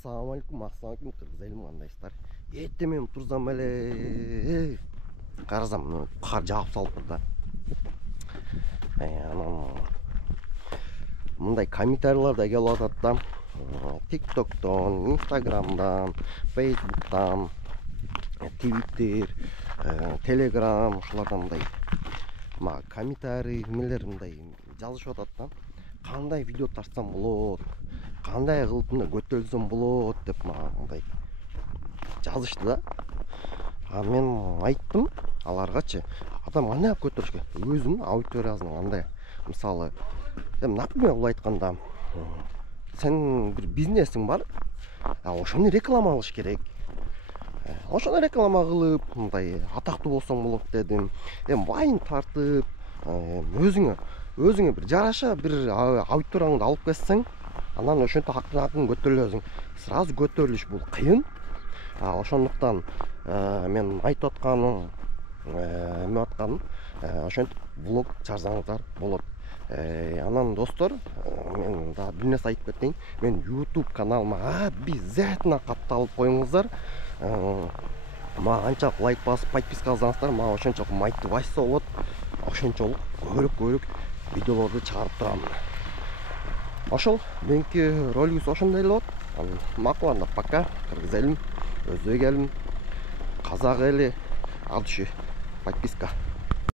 Ассалаумалейкум, кыргыз элим кандайсыздар? Эртең мен турсам эле карасам кар жаап салыптыр да. Анан мындай комментарийлер да келип атат да. TikToктон, Instagramдан, Facebook'tan, Twitter, Telegram ушулардан мындай комментарий эмелер мындай жазышып атат да. Кандай видео тартсам болот? Кандай кылып мына көтөрүлсөм болот деп мындай жазышты да. Мен айттым аларгачы, адам кандай көтөрүшкө? Өзүнүн аудиториясын кандай? Мисалы, например, бул айтканда, сен бир бизнесиң бар, ошону реклама кылыш керек. Ошону реклама кылып, мындай атактуу болсоң болот дедим. Вайн тартып, өзүңө бир жараша бир аудиторияңды алып келсең, анан ошентип акырын көтөрүлөсүң. Сразу көтөрүлүш бул кыйын. Ошондуктан мен айтып атканым, ошентип влог чарсаңыздар болот. Анан достор, мен да бир нерсе айтып кетейин. Мен YouTube каналыма обязательно катталып коюңуздар. Мага канчалык лайк басып, подписка кылсаңыздар, мага ошончолук мотивация болот. Ошончолук көбүрөөк видеолорду чыгарып турам. Ошол меники ролигибиз ошондой эле болот. Макул анда, пока. Кыргыз элим, өзбек элим, казак эли, ал подписка.